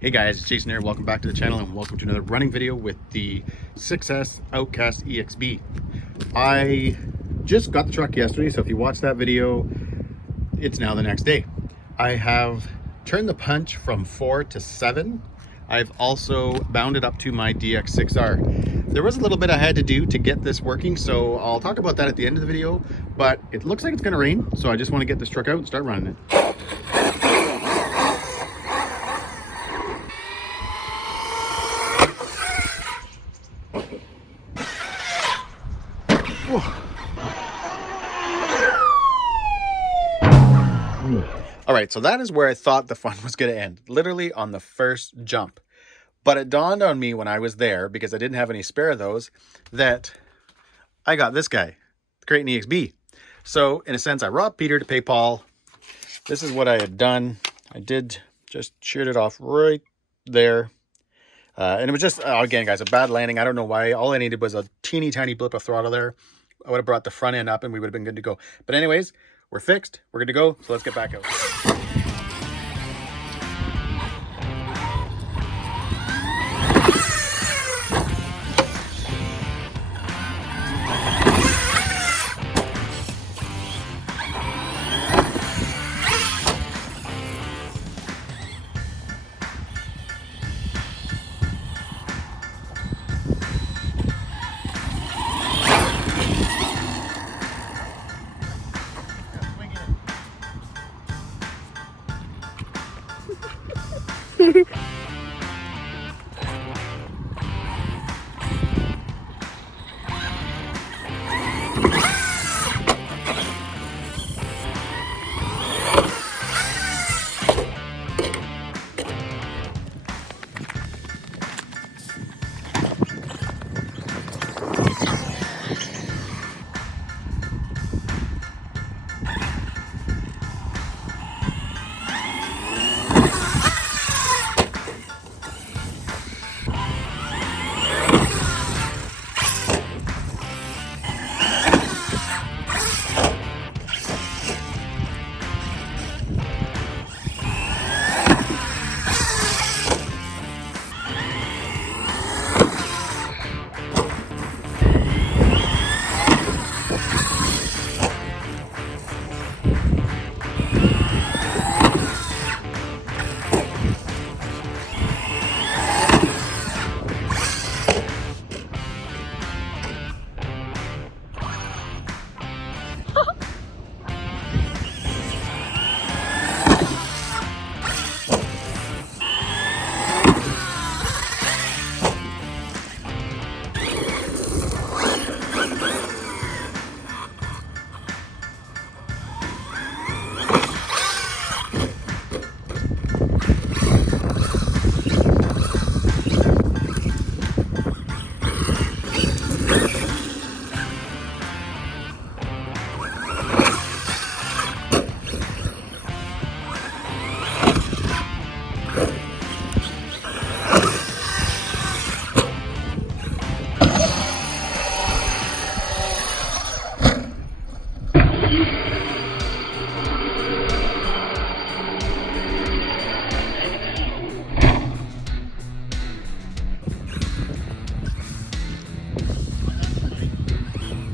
Hey guys, it's Jason here. Welcome back to the channel and welcome to another running video with the 6S Outcast EXB. I just got the truck yesterday, so if you watched that video, it's now the next day. I have turned the punch from 4 to 7. I've also bound it up to my DX6R. There was a little bit I had to do to get this working, so I'll talk about that at the end of the video, but it looks like it's going to rain, so I just want to get this truck out and start running it. All right, so that is where I thought the fun was going to end, literally on the first jump. But it dawned on me when I was there, because I didn't have any spare of those, that I got this guy, the Creighton EXB. So in a sense, I robbed Peter to pay Paul. This is what I had done. I did just sheared it off right there. And it was just, again, guys, a bad landing. I don't know why. All I needed was a teeny tiny blip of throttle there. I would have brought the front end up and we would have been good to go. But anyways, we're fixed. We're good to go. So let's get back out.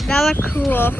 That looked cool.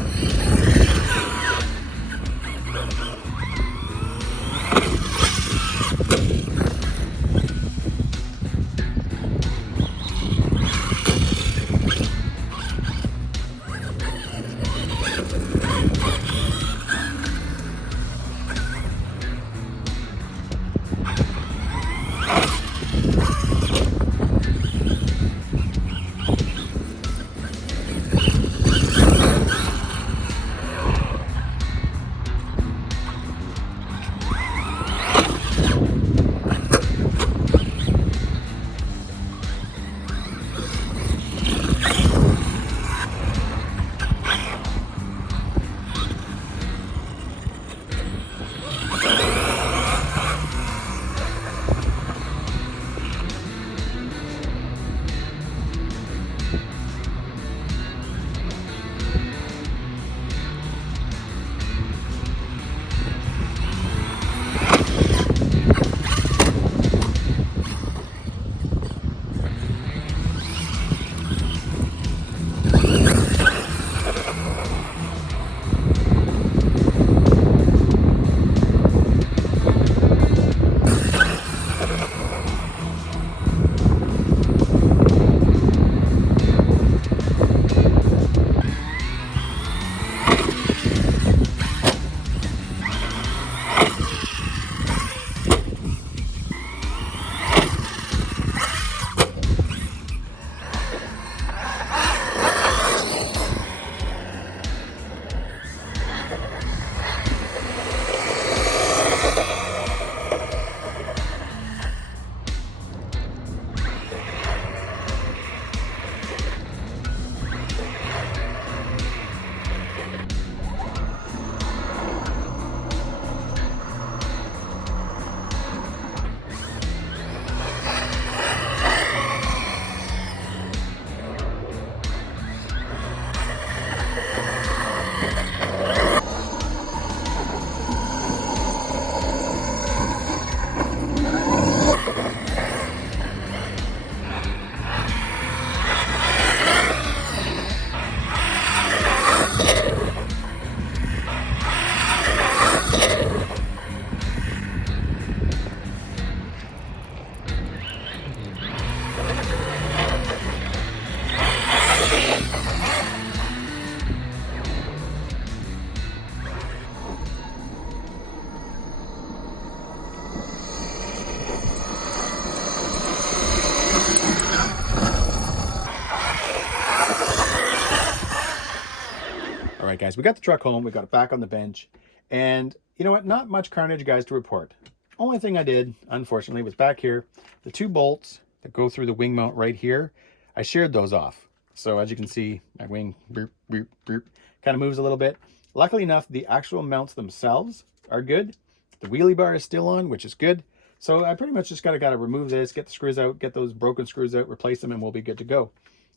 All right, guys, we got the truck home. We got it back on the bench. And you know what? Not much carnage, guys, to report. Only thing I did, unfortunately, was back here. The 2 bolts that go through the wing mount right here, I sheared those off. So as you can see, my wing kind of moves a little bit. Luckily enough, the actual mounts themselves are good. The wheelie bar is still on, which is good. So I pretty much just got to remove this, get the screws out, get those broken screws out, replace them, and we'll be good to go.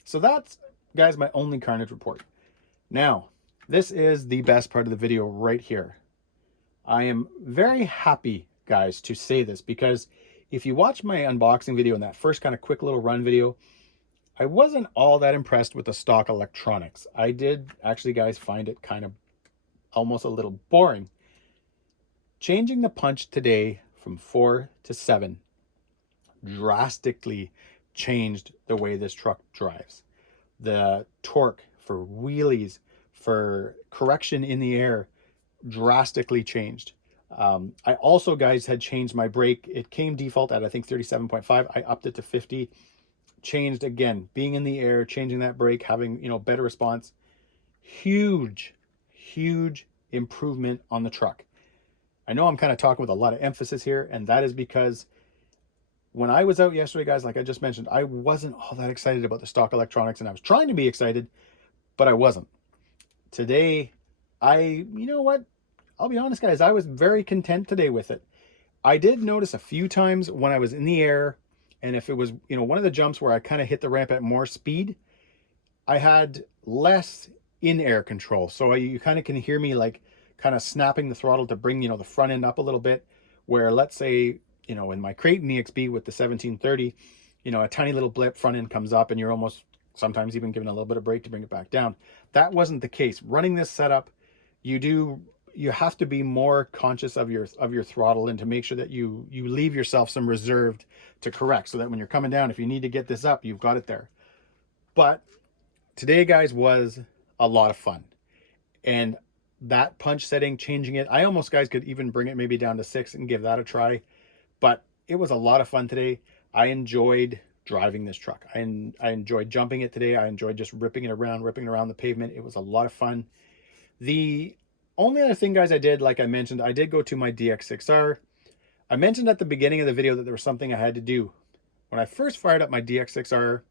So that's, guys, my only carnage report. Now, this is the best part of the video right here. I am very happy, guys, to say this, because if you watch my unboxing video and that first kind of quick little run video, I wasn't all that impressed with the stock electronics. I did actually, guys, find it kind of almost a little boring. Changing the punch today from 4 to 7 drastically changed the way this truck drives. The torque for wheelies, for correction in the air, drastically changed. I also, guys, had changed my brake. It came default at, I think, 37.5. I upped it to 50. Changed again, being in the air, changing that brake, having, you know, better response. Huge improvement on the truck. I know I'm kind of talking with a lot of emphasis here, and that is because when I was out yesterday, guys, like I just mentioned, I wasn't all that excited about the stock electronics, and I was trying to be excited, but I wasn't. Today, you know what? I'll be honest, guys, I was very content today with it. I did notice a few times when I was in the air, and if it was, you know, one of the jumps where I kind of hit the ramp at more speed, I had less in-air control. So you kind of can hear me like kind of snapping the throttle to bring, you know, the front end up a little bit, where let's say, you know, in my Creighton EXB with the 1730, you know, a tiny little blip, front end comes up and you're almost sometimes even giving a little bit of brake to bring it back down. That wasn't the case. Running this setup, you have to be more conscious of your throttle, and to make sure that you leave yourself some reserved to correct, so that when you're coming down, if you need to get this up, you've got it there. But today, guys, was a lot of fun. And that punch setting, changing it, I almost, guys, could even bring it maybe down to 6 and give that a try. But it was a lot of fun today. I enjoyed driving this truck. I enjoyed jumping it today. I enjoyed just ripping it around the pavement. It was a lot of fun. The only other thing, guys, I did, like I mentioned, I did go to my DX6R. I mentioned at the beginning of the video that there was something I had to do. When I first fired up my DX6R,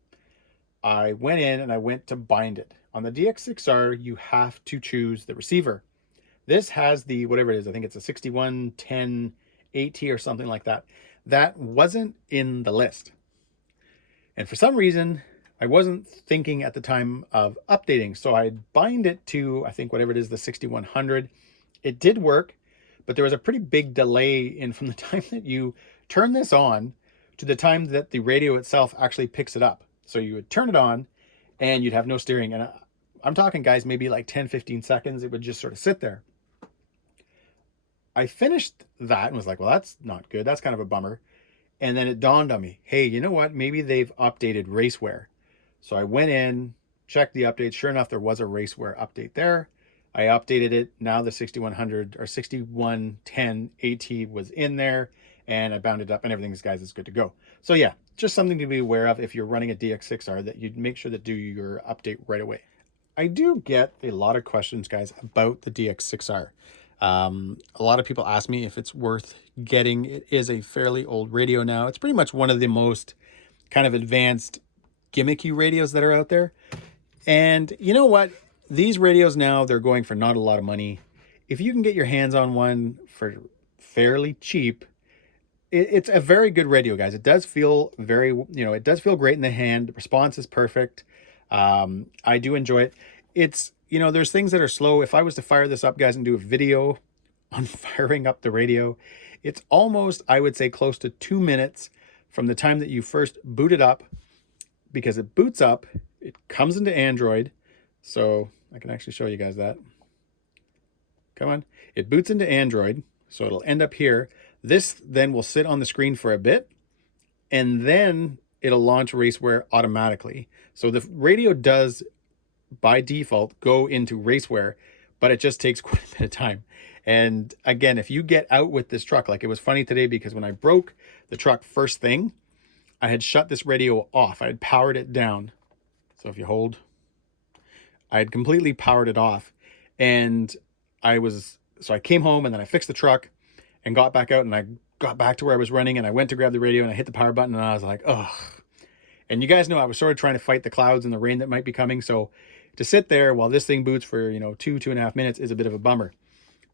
I went in and I went to bind it. On the DX6R, you have to choose the receiver. This has the, whatever it is, I think it's a 6110 AT or something like that. That wasn't in the list. And for some reason, I wasn't thinking at the time of updating. So I bind it to, I think, whatever it is, the 6100. It did work, but there was a pretty big delay in from the time that you turn this on to the time that the radio itself actually picks it up. So you would turn it on and you'd have no steering. And I'm talking, guys, maybe like 10, 15 seconds. It would just sort of sit there. I finished that and was like, well, that's not good. That's kind of a bummer. And then it dawned on me, hey, you know what? Maybe they've updated raceware. So I went in, checked the update. Sure enough, there was a raceware update there. I updated it. Now the 6100 or 6110 AT was in there, and I bound it up, and everything, guys, is good to go. So yeah, just something to be aware of if you're running a DX6R, that you'd make sure to do your update right away. I do get a lot of questions, guys, about the DX6R. A lot of people ask me if it's worth getting. It is a fairly old radio now. It's pretty much one of the most kind of advanced gimmicky radios that are out there. And you know what? These radios now, they're going for not a lot of money. If you can get your hands on one for fairly cheap, it's a very good radio, guys. It does feel very, you know, it does feel great in the hand. The response is perfect. I do enjoy it. It's, you know, there's things that are slow. If I was to fire this up, guys, and do a video on firing up the radio, it's almost, I would say, close to 2 minutes from the time that you first boot it up, because it boots up, it comes into Android. So I can actually show you guys that. Come on. It boots into Android, so it'll end up here. This then will sit on the screen for a bit, and then it'll launch raceware automatically. So the radio does, by default, go into raceware, but it just takes quite a bit of time. And again, if you get out with this truck, like it was funny today, because when I broke the truck first thing, I had shut this radio off. I had powered it down. So if you hold, I had completely powered it off. And so I came home and then I fixed the truck and got back out, and I got back to where I was running, and I went to grab the radio and I hit the power button, and I was like, ugh. And you guys know I was sort of trying to fight the clouds and the rain that might be coming. So to sit there while this thing boots for, 2.5 minutes is a bit of a bummer.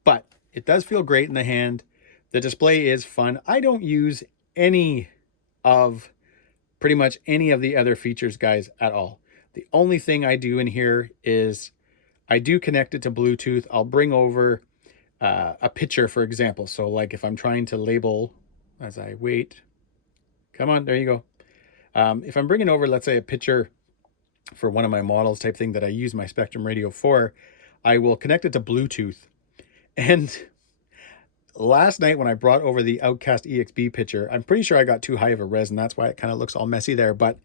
But it does feel great in the hand. The display is fun. I don't use pretty much any of the other features, guys, at all. The only thing I do in here is I do connect it to Bluetooth. I'll bring over a picture, for example. So like if I'm trying to label as I wait, come on, there you go. If I'm bringing over, let's say, a picture for one of my models type thing that I use my Spectrum radio for, I will connect it to Bluetooth. And last night when I brought over the Outcast EXB picture, I'm pretty sure I got too high of a res, and that's why it kind of looks all messy there. But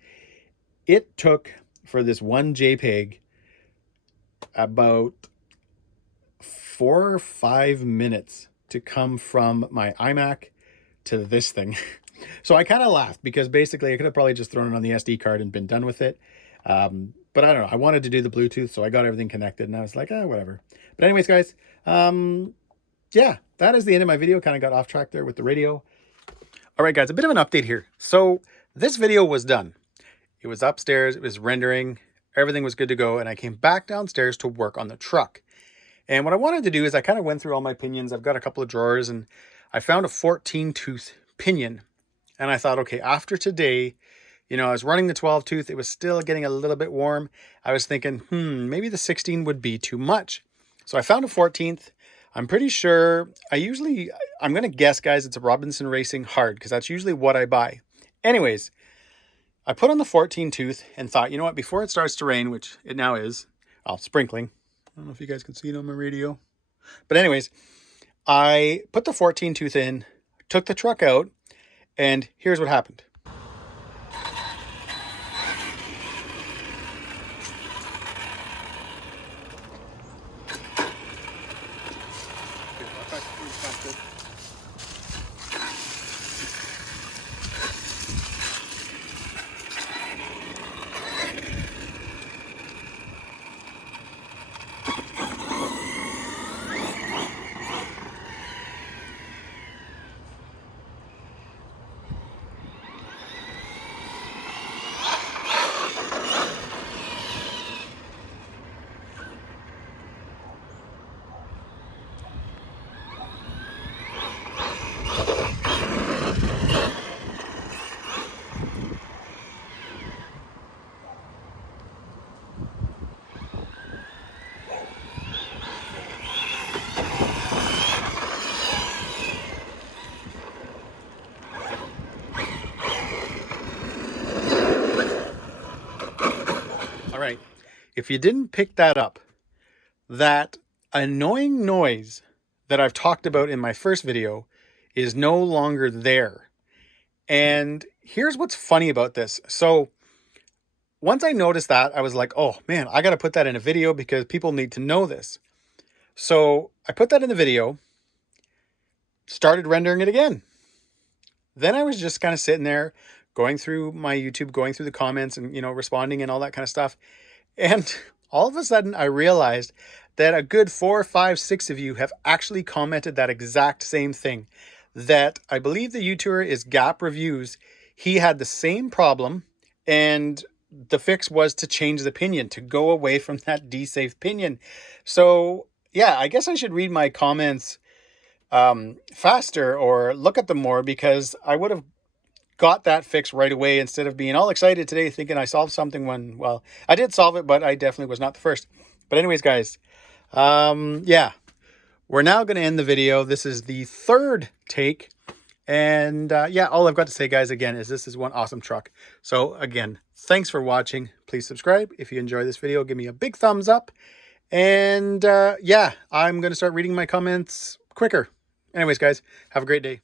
it took, for this one JPEG, about 4 or 5 minutes to come from my iMac to this thing. So I kind of laughed because basically I could have probably just thrown it on the SD card and been done with it. But I don't know. I wanted to do the Bluetooth, so I got everything connected, and I was like, whatever. But anyways, guys, yeah, that is the end of my video. Kind of got off track there with the radio. All right, guys, a bit of an update here. So this video was done. It was upstairs. It was rendering. Everything was good to go. And I came back downstairs to work on the truck. And what I wanted to do is I kind of went through all my pinions. I've got a couple of drawers, and I found a 14-tooth pinion. And I thought, okay, after today, I was running the 12-tooth. It was still getting a little bit warm. I was thinking, maybe the 16 would be too much. So I found a 14th. I'm pretty sure, I'm going to guess, guys, it's a Robinson Racing Hard, because that's usually what I buy. Anyways, I put on the 14-tooth and thought, you know what, before it starts to rain, which it now is, sprinkling. I don't know if you guys can see it on my radio. But anyways, I put the 14-tooth in, took the truck out, and here's what happened. All right, if you didn't pick that up, that annoying noise that I've talked about in my first video is no longer there. And here's what's funny about this. So once I noticed that, I was like, oh man, I got to put that in a video because people need to know this. So I put that in the video, started rendering it again. Then I was just kind of sitting there going through my YouTube, going through the comments and, responding and all that kind of stuff. And all of a sudden I realized that a good 4, 5, 6 of you have actually commented that exact same thing. That I believe the YouTuber is Gap Reviews. He had the same problem, and the fix was to change the pinion, to go away from that D-Safe pinion. So yeah, I guess I should read my comments faster or look at them more, because I would have got that fixed right away instead of being all excited today thinking I solved something when, well, I did solve it, but I definitely was not the first. But anyways, guys, yeah, we're now going to end the video. This is the third take. And yeah, all I've got to say, guys, again, is this is one awesome truck. So again, thanks for watching. Please subscribe. If you enjoy this video, give me a big thumbs up. And yeah, I'm going to start reading my comments quicker. Anyways, guys, have a great day.